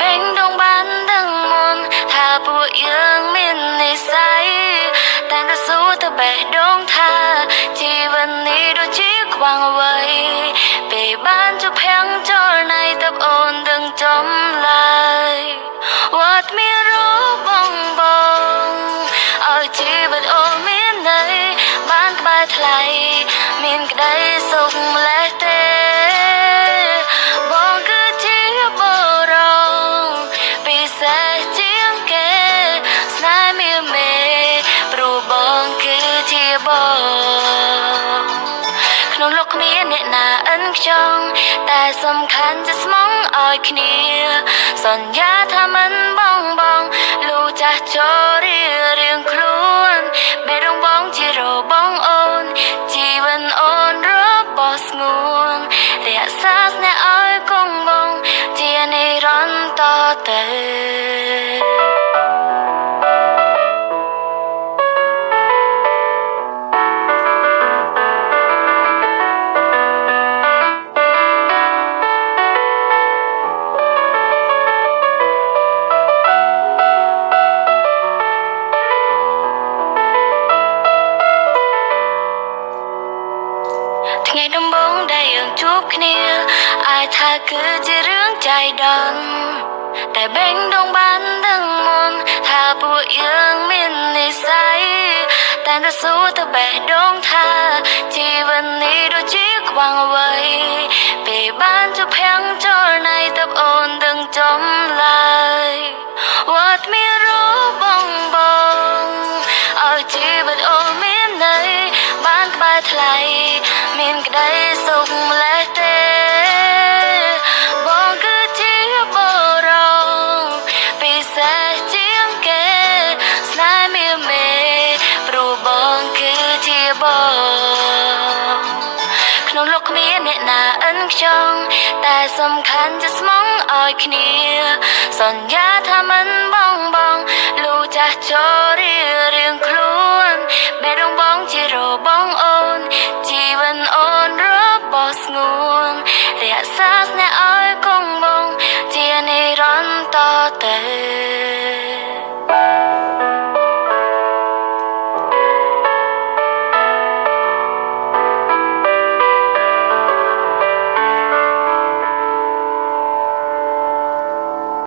បេងដងបានដឹងមុនថាពួកយើងមាននិស្ស័យតែទៅសួរទៅបេះដូងថាជីវិតនេះដូចជាខ្វាំងអ្វីពេលបានជួបភាំងចូលในតបអូនដឹងចំឡើយវត្តមានរូបបងឲ្យជីវិតអូនមានន័យបានក្បែរថ្លៃមានក្តីសុខម្លេះទេបងគឺជាបរងពិសេសជាងគេស្នេហ៍មានមេព្រោះបងគឺជាបងក្នុងលោកគ្មានអ្នកណាអិនខ្ចង់តែសំខាន់ជាស្មងឲ្យគ្នាសន្យាថាមិនបងលូចាស់ចូលរៀងខ្លួនបេះដូងបងជារបងអូនជីវិតអូនរបស់ស្ងួនរក្សាស្នេហ៍ឲ្យគង់វង្សជានិរន្តរ៍តទៅថ្ងៃដំបូងដែលយើងជួបគ្នាអាចថាគឺជារឿងចៃដន្យតែបេងដងបានដឹងមុនថាពួកយើងមាននិស្ស័យតែទៅសួរទៅបេះដូងថាជីវិតនេះដូចជាខ្វាំងអ្វីពេលបានជួបភាំងចូលในតបអូនដឹងចំឡើយវត្តមានរូបបងឲ្យជីវិតអូនមានន័យបានក្បែរថ្លៃមានក្តីសុខម្លេះទេបងគឺជាបរងពិសេសជាងគេស្នេហ៍មានមេព្រោះបងគឺជាបងក្នុងលោកគ្មានអ្នកណាអិនខ្ចង់តែសំខាន់ជាស្មងឲ្យគ្នាសន្យាថាមិនបងលូចាស់ចូលរៀងខ្លួនបេះដូងបងជារបងអូនជីវិតអូនរបស់ស្ងួនរក្សាស្នេហ៍